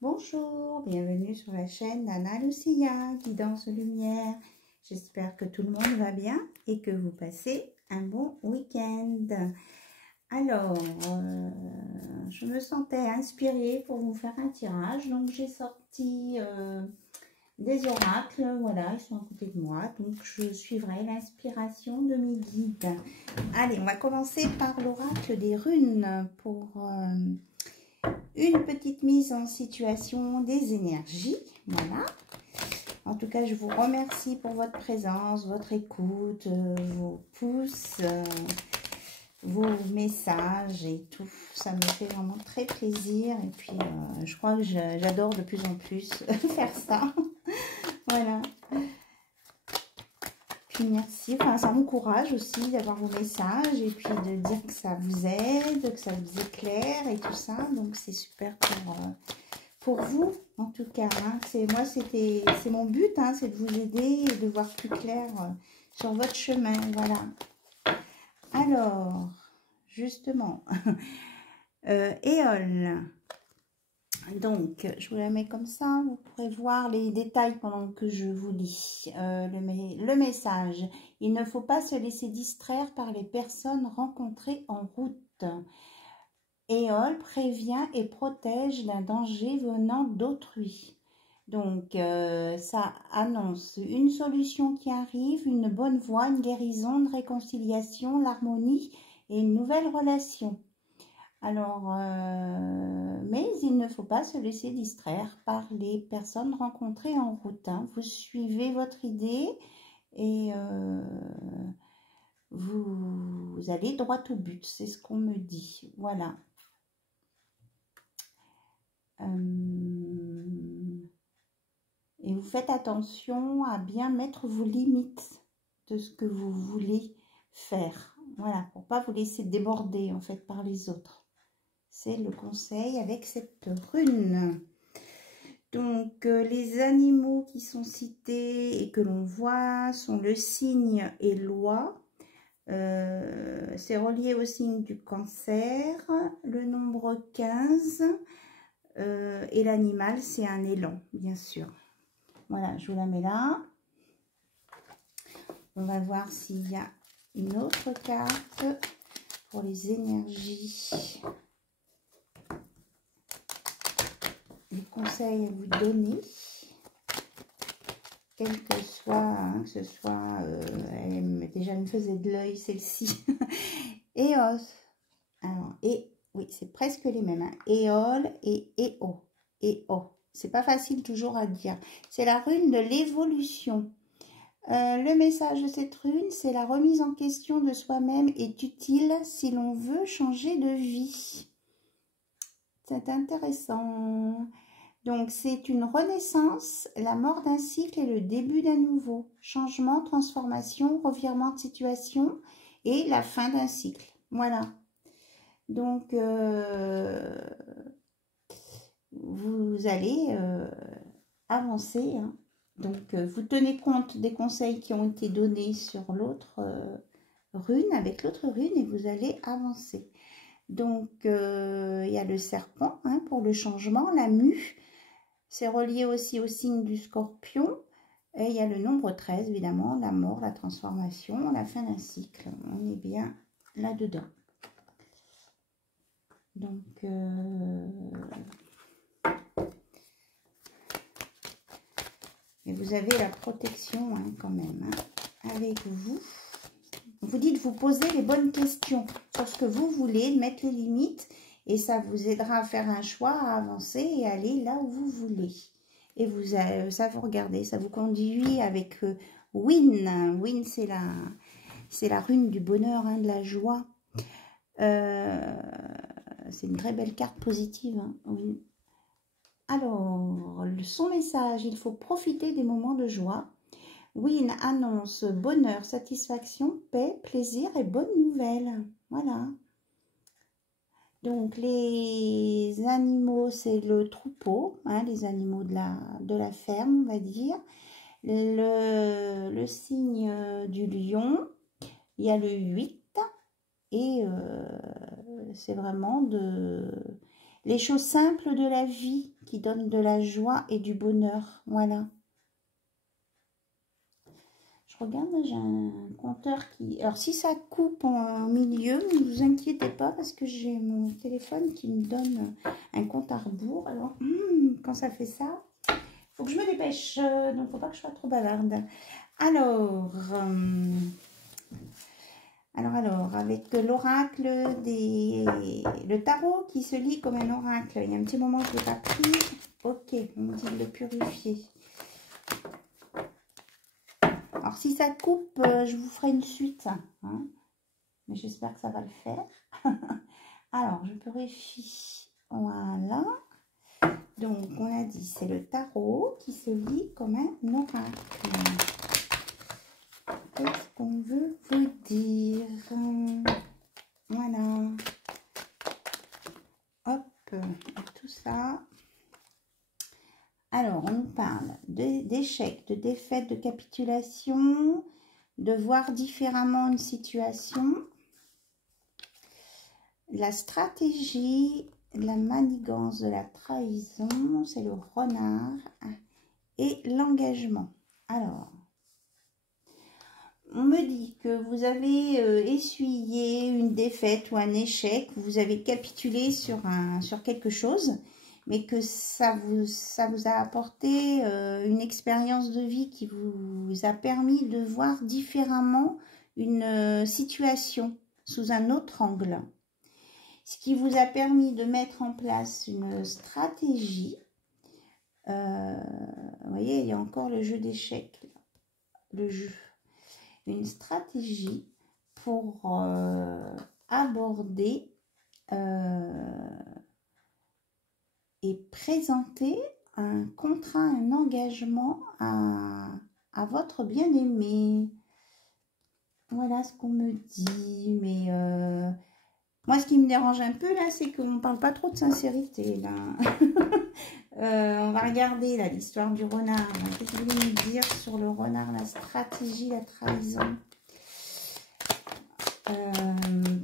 Bonjour, bienvenue sur la chaîne d'Anna Lucia, Guidance Lumière. J'espère que tout le monde va bien et que vous passez un bon week-end. Alors, je me sentais inspirée pour vous faire un tirage, donc j'ai sorti des oracles, voilà, ils sont à côté de moi, donc je suivrai l'inspiration de mes guides. Allez, on va commencer par l'oracle des runes pour une petite mise en situation des énergies, voilà. En tout cas, je vous remercie pour votre présence, votre écoute, vos pouces, vos messages et tout. Ça me fait vraiment très plaisir. Et puis, je crois que j'adore de plus en plus faire ça. Voilà. Puis merci. Enfin, ça m'encourage aussi d'avoir vos messages et puis de dire que ça vous aide, que ça vous éclaire et tout ça. Donc, c'est super pour vous, en tout cas. Hein. Moi, c'est mon but, hein, c'est de vous aider et de voir plus clair sur votre chemin. Voilà. Alors, justement, Éole. Donc, je vous la mets comme ça. Vous pourrez voir les détails pendant que je vous lis le message. Il ne faut pas se laisser distraire par les personnes rencontrées en route. Éole prévient et protège d'un danger venant d'autrui. Donc, ça annonce une solution qui arrive, une bonne voie, une guérison, une réconciliation, l'harmonie et une nouvelle relation. Alors, mais il ne faut pas se laisser distraire par les personnes rencontrées en route. Hein. Vous suivez votre idée et vous allez droit au but. C'est ce qu'on me dit. Voilà. Et vous faites attention à bien mettre vos limites de ce que vous voulez faire. Voilà, pour ne pas vous laisser déborder en fait par les autres. C'est le conseil avec cette rune. Donc, les animaux qui sont cités et que l'on voit sont le cygne et l'oie. C'est relié au signe du cancer. Le nombre 15. Et l'animal, c'est un élan, bien sûr. Voilà, je vous la mets là. On va voir s'il y a une autre carte pour les énergies. Les conseils à vous donner. Quel que soit, hein, que ce soit... déjà, elle me faisait de l'œil, celle-ci. Éos. Alors, oui, c'est presque les mêmes. Hein. Éole et Éo. Éo. C'est pas facile toujours à dire. C'est la rune de l'évolution. Le message de cette rune, c'est la remise en question de soi-même est utile si l'on veut changer de vie. C'est intéressant. Donc, c'est une renaissance, la mort d'un cycle et le début d'un nouveau. Changement, transformation, revirement de situation et la fin d'un cycle. Voilà. Donc, vous allez avancer. Hein. Donc, vous tenez compte des conseils qui ont été donnés sur l'autre rune, avec l'autre rune, et vous allez avancer. Donc, il y a le serpent hein, pour le changement, la mue. C'est relié aussi au signe du scorpion. Et il y a le nombre 13, évidemment, la mort, la transformation, la fin d'un cycle. On est bien là-dedans. Donc, et vous avez la protection hein, quand même hein, avec vous. Vous dites, vous posez les bonnes questions sur ce que vous voulez, de mettre les limites. Et ça vous aidera à faire un choix, à avancer et aller là où vous voulez. Et ça vous regardez, ça vous conduit avec Win. Win, c'est la rune du bonheur, hein, de la joie. C'est une très belle carte positive. Hein, Win. Alors, son message, il faut profiter des moments de joie. Win annonce bonheur, satisfaction, paix, plaisir et bonnes nouvelles. Voilà. Donc, les animaux, c'est le troupeau, hein, les animaux de la ferme, on va dire. Le signe du lion, il y a le 8 et c'est vraiment les choses simples de la vie qui donnent de la joie et du bonheur. Voilà. Je regarde, j'ai un compteur qui... Alors, si ça coupe en milieu, ne vous inquiétez pas parce que j'ai mon téléphone qui me donne un compte à rebours. Alors, quand ça fait ça, il faut que je me dépêche. Donc, il ne faut pas que je sois trop bavarde. Alors, avec l'oracle le tarot qui se lit comme un oracle. Il y a un petit moment, je ne l'ai pas pris. Ok, on me dit de le purifier. Alors, si ça coupe, je vous ferai une suite. Hein, mais j'espère que ça va le faire. Alors, je purifie. Voilà. Donc, on a dit, c'est le tarot qui se lit comme un oracle. Qu'est-ce qu'on veut vous dire? Voilà. Hop, tout ça. Alors, on nous parle d'échecs, de défaites, de capitulation, de voir différemment une situation, la stratégie, la manigance de la trahison, c'est le renard, et l'engagement. Alors, on me dit que vous avez essuyé une défaite ou un échec, vous avez capitulé sur quelque chose, mais que ça vous a apporté une expérience de vie qui vous a permis de voir différemment une situation sous un autre angle. Ce qui vous a permis de mettre en place une stratégie. Vous voyez, il y a encore le jeu d'échecs, le jeu. Une stratégie pour aborder et présenter un contrat, un engagement à votre bien-aimé. Voilà ce qu'on me dit. Mais moi, ce qui me dérange un peu là, c'est qu'on ne parle pas trop de sincérité. Là. On va regarder là l'histoire du renard. Qu'est-ce que vous voulez me dire sur le renard, la stratégie, la trahison?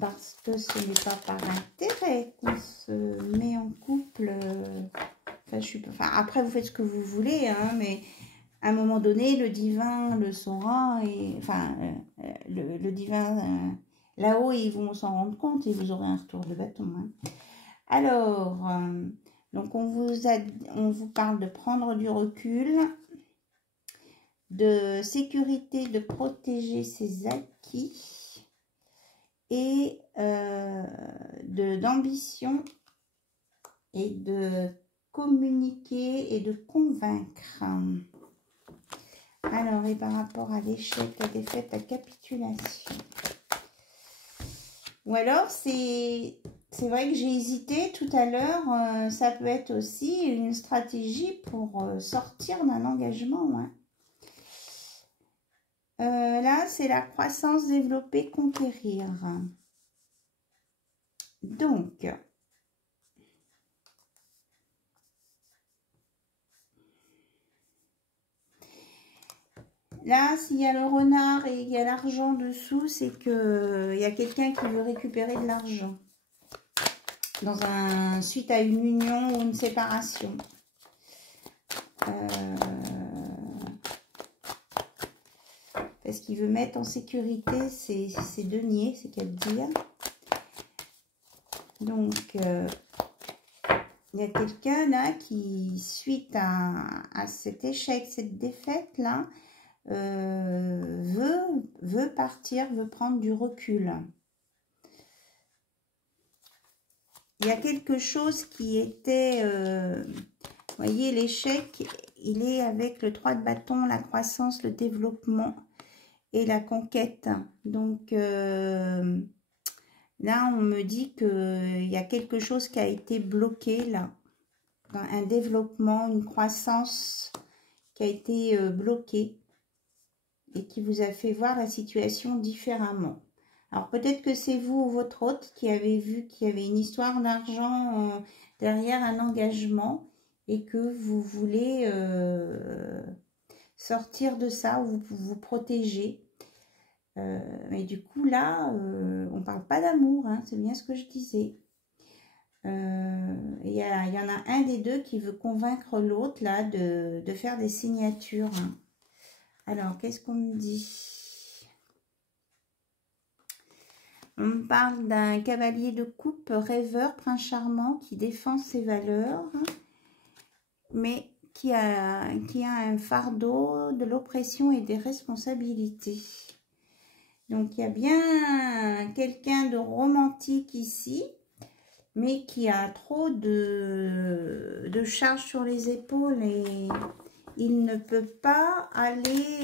Parce que ce n'est pas par intérêt qu'on se met en couple. Après, vous faites ce que vous voulez, hein, mais à un moment donné, le divin le saura. Et, le divin, là-haut, ils vont s'en rendre compte et vous aurez un retour de bâton. Hein. Alors, donc on vous parle de prendre du recul, de sécurité, de protéger ses acquis. Et d'ambition et de communiquer et de convaincre. Alors, et par rapport à l'échec, la défaite, la capitulation. Ou alors, c'est vrai que j'ai hésité tout à l'heure, ça peut être aussi une stratégie pour sortir d'un engagement. Hein. Là, c'est la croissance, développer, conquérir. Donc, là, s'il y a le renard et il y a l'argent dessous, c'est qu'il y a quelqu'un qui veut récupérer de l'argent suite à une union ou une séparation. Parce qu'il veut mettre en sécurité ses deniers, c'est qu'à dire. Donc, il y a quelqu'un là qui, suite à cet échec, cette défaite-là, veut partir, veut prendre du recul. Il y a quelque chose qui était... vous voyez, l'échec, il est avec le 3 de bâton, la croissance, le développement et la conquête. Donc, là, on me dit qu'il y a quelque chose qui a été bloqué, là. Un développement, une croissance qui a été bloquée et qui vous a fait voir la situation différemment. Alors, peut-être que c'est vous ou votre hôte qui avez vu qu'il y avait une histoire d'argent derrière un engagement et que vous voulez sortir de ça ou vous protéger. Mais du coup, là, on ne parle pas d'amour, hein, c'est bien ce que je disais. Il y en a un des deux qui veut convaincre l'autre là de faire des signatures. Alors, qu'est-ce qu'on me dit? On me parle d'un cavalier de coupe rêveur, prince charmant, qui défend ses valeurs, mais qui a un fardeau de l'oppression et des responsabilités. Donc, il y a bien quelqu'un de romantique ici, mais qui a trop de charges sur les épaules et il ne peut pas aller,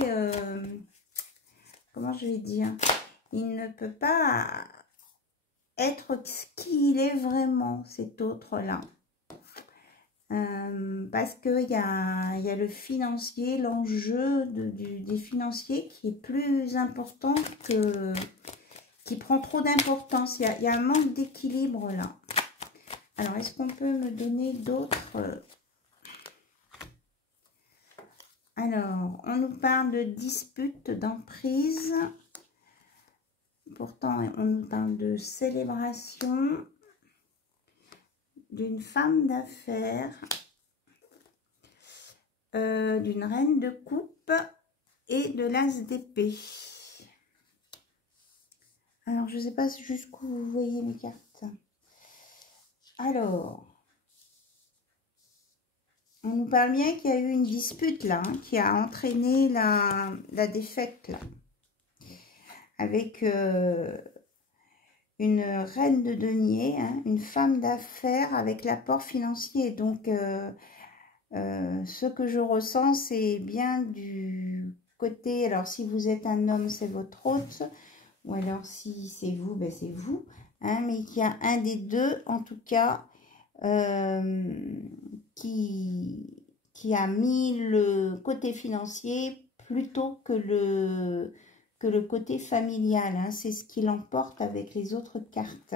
comment je vais dire, il ne peut pas être ce qu'il est vraiment, cet autre-là. Parce qu'il y a le financier, l'enjeu des financiers qui est plus important que... qui prend trop d'importance. Il y a un manque d'équilibre là. Alors, est-ce qu'on peut me donner d'autres... Alors, on nous parle de dispute, d'emprise. Pourtant, on nous parle de célébration, d'une femme d'affaires, d'une reine de coupe et de l'as d'épée. Alors, je ne sais pas jusqu'où vous voyez mes cartes. Alors, on nous parle bien qu'il y a eu une dispute là, hein, qui a entraîné la défaite là, avec une reine de denier, hein, une femme d'affaires avec l'apport financier. Donc, ce que je ressens, c'est bien du côté, alors si vous êtes un homme, c'est votre hôte, ou alors si c'est vous, ben c'est vous, hein, mais qu'il y a un des deux, en tout cas, qui a mis le côté financier plutôt que le côté familial, hein. C'est ce qui l'emporte avec les autres cartes.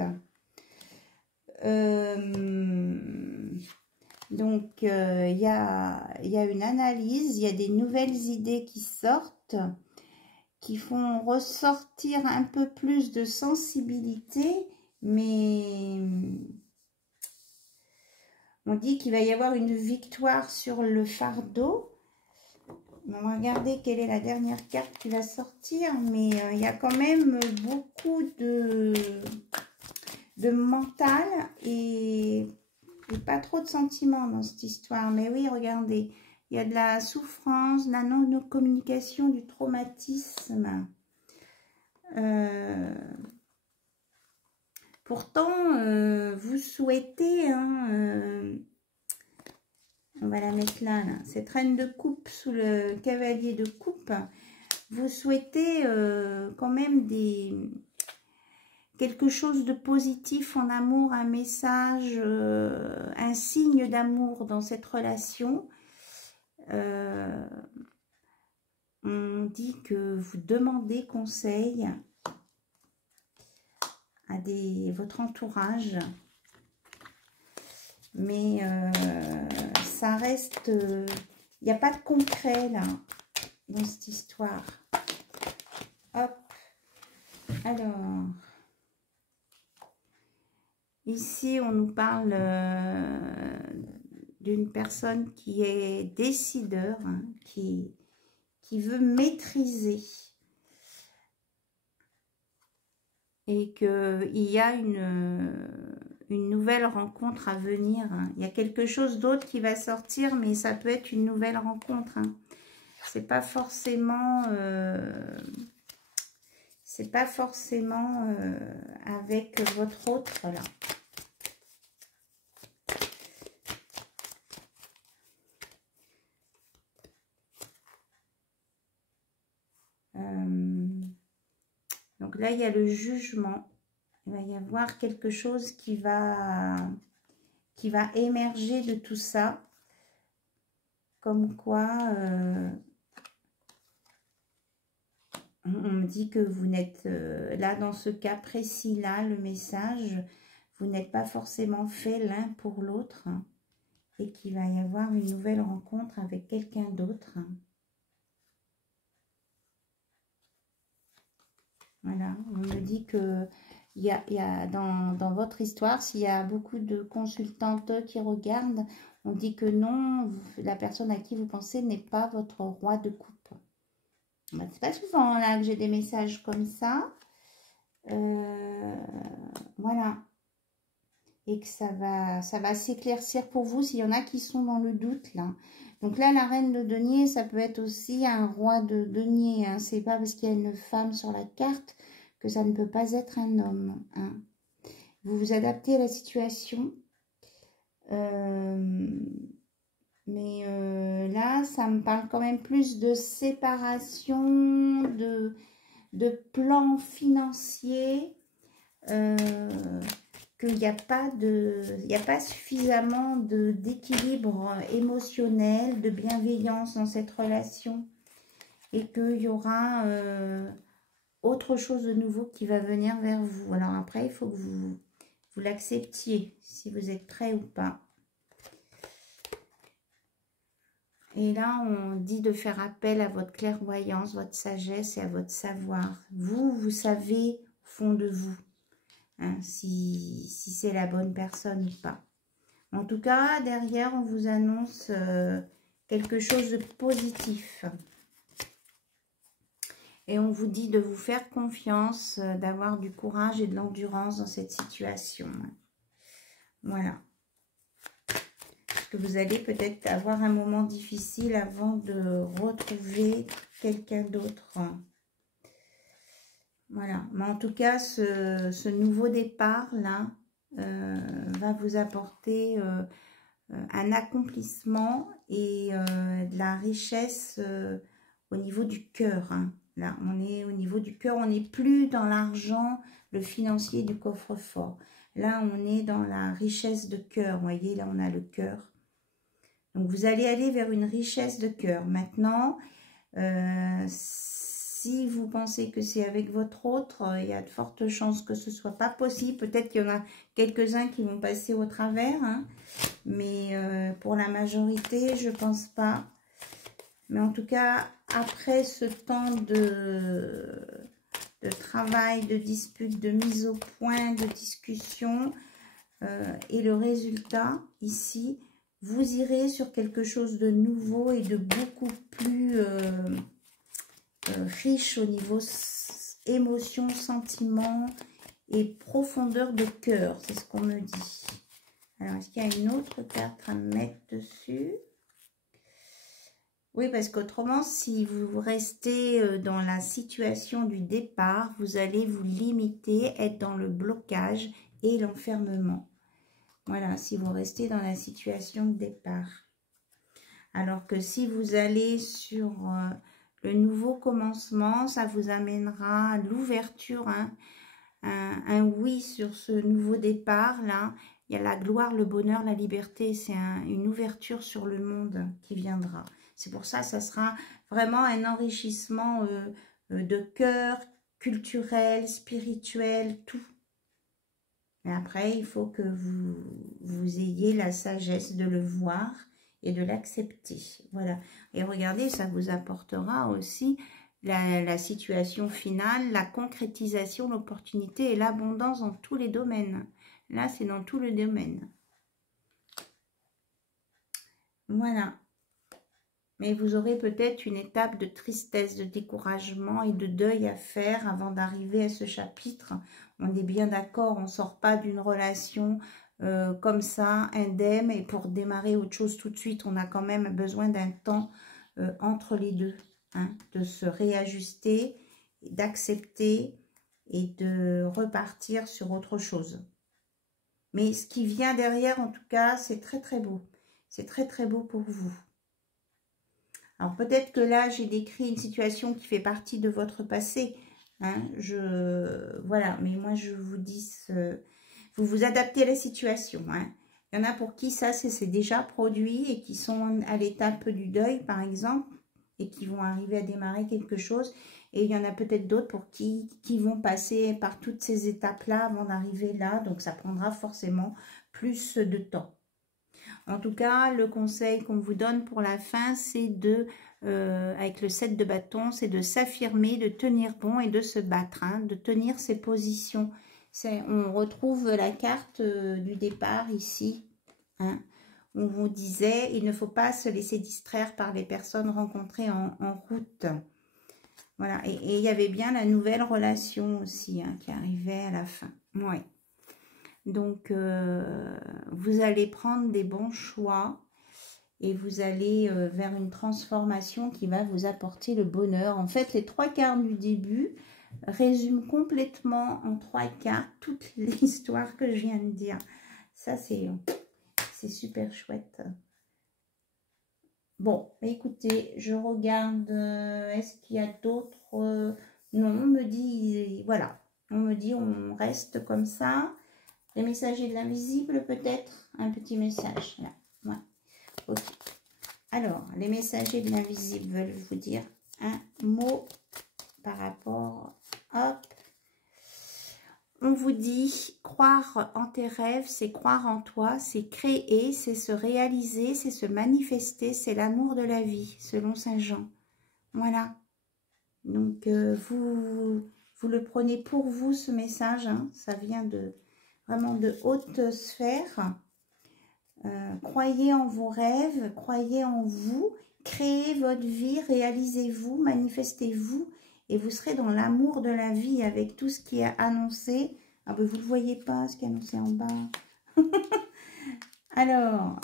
Donc, il y a une analyse, il y a des nouvelles idées qui sortent, qui font ressortir un peu plus de sensibilité, mais on dit qu'il va y avoir une victoire sur le fardeau. On va regarder quelle est la dernière carte qui va sortir, mais il y a quand même beaucoup de mental et pas trop de sentiments dans cette histoire. Mais oui, regardez, il y a de la souffrance, de la non-communication, du traumatisme. Pourtant, vous souhaitez, hein, on va la mettre là, cette reine de coupe sous le cavalier de coupe, vous souhaitez quand même quelque chose de positif en amour, un message, un signe d'amour dans cette relation. On dit que vous demandez conseil à votre entourage, mais ça reste, il n'y a pas de concret là dans cette histoire. Hop, alors ici on nous parle d'une personne qui est décideur, hein, qui veut maîtriser, et qu'il y a une nouvelle rencontre à venir, hein. Il y a quelque chose d'autre qui va sortir, mais ça peut être une nouvelle rencontre, hein. C'est pas forcément avec votre autre là. Donc là, il y a le jugement. Il va y avoir quelque chose qui va émerger de tout ça. Comme quoi, on me dit que vous n'êtes, là, dans ce cas précis-là, le message, vous n'êtes pas forcément fait l'un pour l'autre, hein, et qu'il va y avoir une nouvelle rencontre avec quelqu'un d'autre. Voilà, on me dit que dans votre histoire, s'il y a beaucoup de consultantes qui regardent, on dit que non, la personne à qui vous pensez n'est pas votre roi de coupe. Ben, c'est pas souvent là que j'ai des messages comme ça. Voilà. Et que ça va s'éclaircir pour vous s'il y en a qui sont dans le doute là. Donc là, la reine de denier, ça peut être aussi un roi de denier. Hein. C'est pas parce qu'il y a une femme sur la carte que ça ne peut pas être un homme. Hein. Vous vous adaptez à la situation. Mais là, ça me parle quand même plus de séparation, de plans financiers. Qu'il n'y a pas suffisamment d'équilibre émotionnel, de bienveillance dans cette relation et qu'il y aura autre chose de nouveau qui va venir vers vous. Alors après, il faut que vous l'acceptiez, si vous êtes prêt ou pas. Et là, on dit de faire appel à votre clairvoyance, votre sagesse et à votre savoir. Vous savez au fond de vous. Hein, si c'est la bonne personne ou pas. En tout cas, derrière, on vous annonce quelque chose de positif. Et on vous dit de vous faire confiance, d'avoir du courage et de l'endurance dans cette situation. Voilà. Parce que vous allez peut-être avoir un moment difficile avant de retrouver quelqu'un d'autre. Voilà, mais en tout cas, ce nouveau départ-là va vous apporter un accomplissement et de la richesse au niveau du cœur. Hein. Là, on est au niveau du cœur, on n'est plus dans l'argent, le financier du coffre-fort. Là, on est dans la richesse de cœur. Vous voyez, là, on a le cœur. Donc, vous allez aller vers une richesse de cœur. Maintenant, si vous pensez que c'est avec votre autre, il y a de fortes chances que ce ne soit pas possible. Peut-être qu'il y en a quelques-uns qui vont passer au travers, hein, mais pour la majorité, je ne pense pas. Mais en tout cas, après ce temps de travail, de dispute, de mise au point, de discussion, et le résultat, ici, vous irez sur quelque chose de nouveau et de beaucoup plus riche au niveau émotion, sentiment et profondeur de cœur. C'est ce qu'on me dit. Alors, est-ce qu'il y a une autre carte à mettre dessus? Oui, parce qu'autrement, si vous restez dans la situation du départ, vous allez vous limiter, être dans le blocage et l'enfermement. Voilà, si vous restez dans la situation de départ. Alors que si vous allez sur le nouveau commencement, ça vous amènera à l'ouverture, hein, un oui sur ce nouveau départ-là. Il y a la gloire, le bonheur, la liberté. C'est une ouverture sur le monde qui viendra. C'est pour ça, ça sera vraiment un enrichissement de cœur, culturel, spirituel, tout. Mais après, il faut que vous ayez la sagesse de le voir et de l'accepter. Voilà. Et regardez, ça vous apportera aussi la situation finale, la concrétisation, l'opportunité et l'abondance dans tous les domaines. Là, c'est dans tout le domaine. Voilà. Mais vous aurez peut-être une étape de tristesse, de découragement et de deuil à faire avant d'arriver à ce chapitre. On est bien d'accord, on ne sort pas d'une relation comme ça, indemne, et pour démarrer autre chose tout de suite, on a quand même besoin d'un temps entre les deux, hein, de se réajuster, d'accepter et de repartir sur autre chose. Mais ce qui vient derrière, en tout cas, c'est très très beau. C'est très très beau pour vous. Alors peut-être que là, j'ai décrit une situation qui fait partie de votre passé. Hein, voilà, mais moi je vous dis, vous vous adaptez à la situation. Hein. Il y en a pour qui ça c'est déjà produit et qui sont à l'étape du deuil par exemple et qui vont arriver à démarrer quelque chose. Et il y en a peut-être d'autres pour qui vont passer par toutes ces étapes-là avant d'arriver là. Donc ça prendra forcément plus de temps. En tout cas, le conseil qu'on vous donne pour la fin, c'est avec le 7 de bâton, c'est de s'affirmer, de tenir bon et de se battre, hein, de tenir ses positions. On retrouve la carte du départ ici. Hein. On vous disait, il ne faut pas se laisser distraire par les personnes rencontrées en route. Voilà, et il y avait bien la nouvelle relation aussi hein, qui arrivait à la fin. Oui. Donc, vous allez prendre des bons choix et vous allez vers une transformation qui va vous apporter le bonheur. En fait, les 3 cartes du début résument complètement en 3 cartes toute l'histoire que je viens de dire. Ça, c'est super chouette. Bon, écoutez, je regarde, est-ce qu'il y a d'autres... non, on me dit, voilà, on me dit on reste comme ça. Les messagers de l'invisible, peut-être un petit message, là, ouais. Ok. Alors, les messagers de l'invisible veulent vous dire un mot par rapport, hop. On vous dit, croire en tes rêves, c'est croire en toi, c'est créer, c'est se réaliser, c'est se manifester, c'est l'amour de la vie, selon Saint Jean. Voilà. Donc, vous le prenez pour vous, ce message. Hein. Ça vient vraiment de haute sphère. Croyez en vos rêves, croyez en vous, créez votre vie, réalisez-vous, manifestez-vous. Et vous serez dans l'amour de la vie avec tout ce qui est annoncé. Ah ben vous ne le voyez pas, ce qui est annoncé en bas. Alors,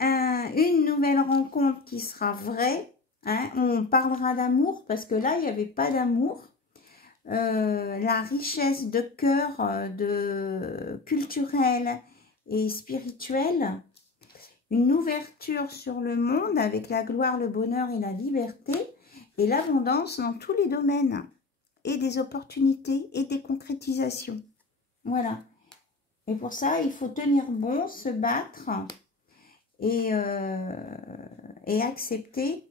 une nouvelle rencontre qui sera vraie. Hein, on parlera d'amour parce que là, il n'y avait pas d'amour. La richesse de cœur, culturelle et spirituelle. Une ouverture sur le monde avec la gloire, le bonheur et la liberté. Et l'abondance dans tous les domaines, et des opportunités et des concrétisations. Voilà. Et pour ça, il faut tenir bon, se battre et accepter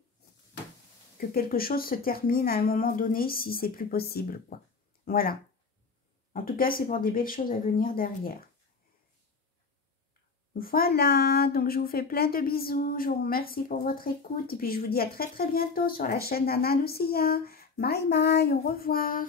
que quelque chose se termine à un moment donné si c'est plus possible, quoi. Voilà. En tout cas, c'est pour des belles choses à venir derrière. Voilà, donc je vous fais plein de bisous, je vous remercie pour votre écoute et puis je vous dis à très bientôt sur la chaîne d'Anna Lucia. Bye bye, au revoir.